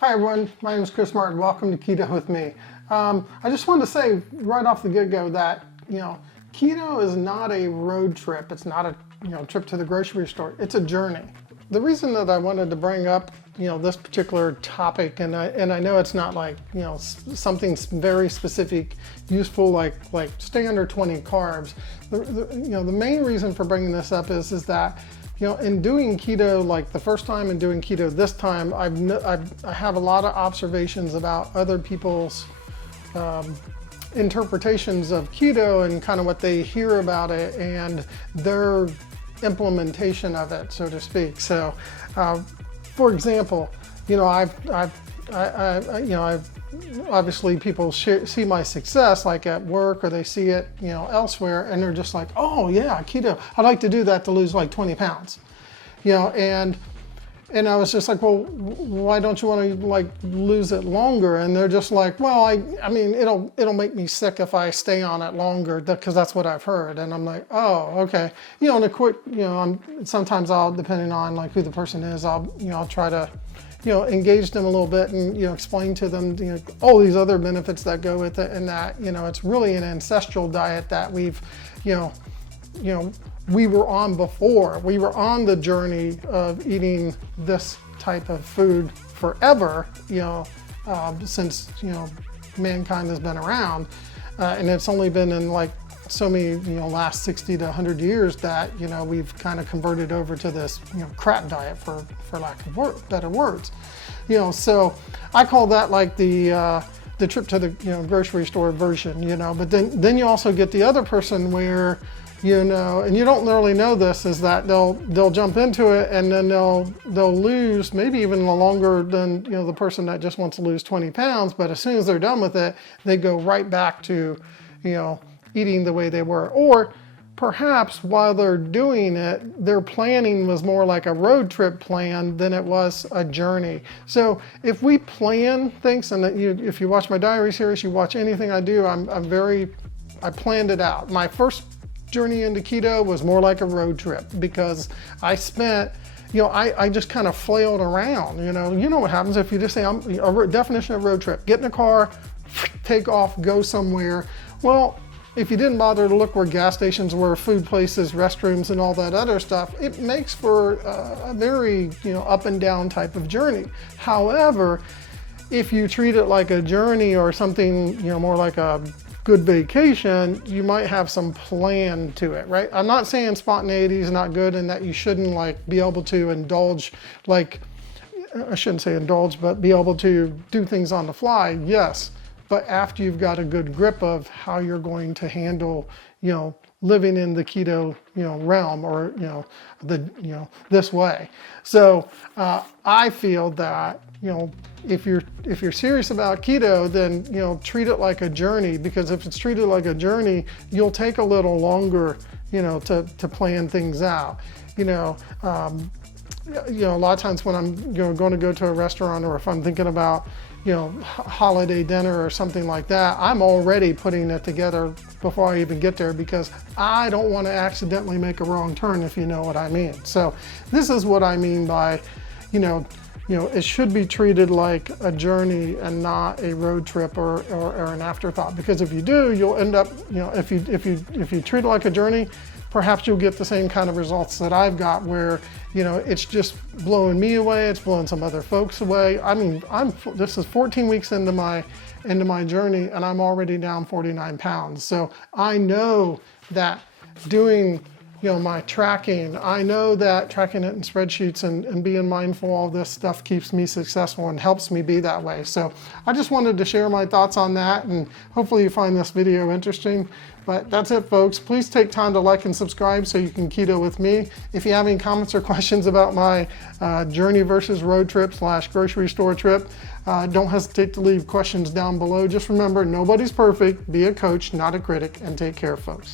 Hi everyone, my name is Chris Martin. Welcome to Keto with me. I just wanted to say right off the get-go that keto is not a road trip. It's not a trip to the grocery store. It's a journey. The reason that I wanted to bring up this particular topic, and I know it's not like something very specific, useful like stay under 20 carbs. The main reason for bringing this up is that in doing keto, like the first time and doing keto this time, I have a lot of observations about other people's interpretations of keto and kind of what they hear about it and their implementation of it, so to speak. So, for example, obviously people see my success like at work, or they see it elsewhere, and they're just like, oh yeah, keto, I'd like to do that to lose like 20 pounds, and I was just like, well, why don't you want to like lose it longer? And they're just like, well, I mean it'll make me sick if I stay on it longer, because that's what I've heard. And I'm like, oh, okay. And a quick, sometimes I'll, depending on like who the person is, I'll try to engage them a little bit and explain to them all these other benefits that go with it, and that it's really an ancestral diet that we've we were on before. We were on the journey of eating this type of food forever, since mankind has been around, and it's only been in like so many last 60 to 100 years that we've kind of converted over to this crap diet, for lack of better words. So I call that like the trip to the grocery store version. But then you also get the other person where and you don't really know this, is that they'll jump into it, and then they'll lose maybe even longer than the person that just wants to lose 20 pounds. But as soon as they're done with it, they go right back to eating the way they were. Or perhaps while they're doing it, their planning was more like a road trip plan than it was a journey. So if we plan things, and if you watch my diary series, you watch anything I do, I planned it out. My first journey into keto was more like a road trip, because I spent, I just kind of flailed around. You know what happens if you just say, a definition of road trip: get in a car, take off, go somewhere. Well, if you didn't bother to look where gas stations were, food places, restrooms, and all that other stuff, it makes for a very up and down type of journey. However, if you treat it like a journey, or something more like a good vacation, you might have some plan to it, right? I'm not saying spontaneity is not good and that you shouldn't like be able to indulge, like, I shouldn't say indulge, but be able to do things on the fly, yes. But after you've got a good grip of how you're going to handle, living in the keto, realm, or, this way. So I feel that, if you're serious about keto, then, treat it like a journey, because if it's treated like a journey, you'll take a little longer, to plan things out. A lot of times when I'm, going to go to a restaurant, or if I'm thinking about, holiday dinner or something like that, I'm already putting it together before I even get there, because I don't want to accidentally make a wrong turn, if you know what I mean. So this is what I mean by, it should be treated like a journey and not a road trip or an afterthought. Because if you do, you'll end up, if you treat it like a journey, perhaps you'll get the same kind of results that I've got, where it's just blowing me away, it's blowing some other folks away. I mean, this is 14 weeks into my journey, and I'm already down 49 pounds. So I know that doing my tracking, I know that tracking it in spreadsheets and being mindful of all this stuff keeps me successful and helps me be that way. So I just wanted to share my thoughts on that, and hopefully you find this video interesting. But that's it, folks. Please take time to like and subscribe so you can keto with me. If you have any comments or questions about my journey versus road trip / grocery store trip, don't hesitate to leave questions down below. Just remember, nobody's perfect. Be a coach, not a critic, and take care, folks.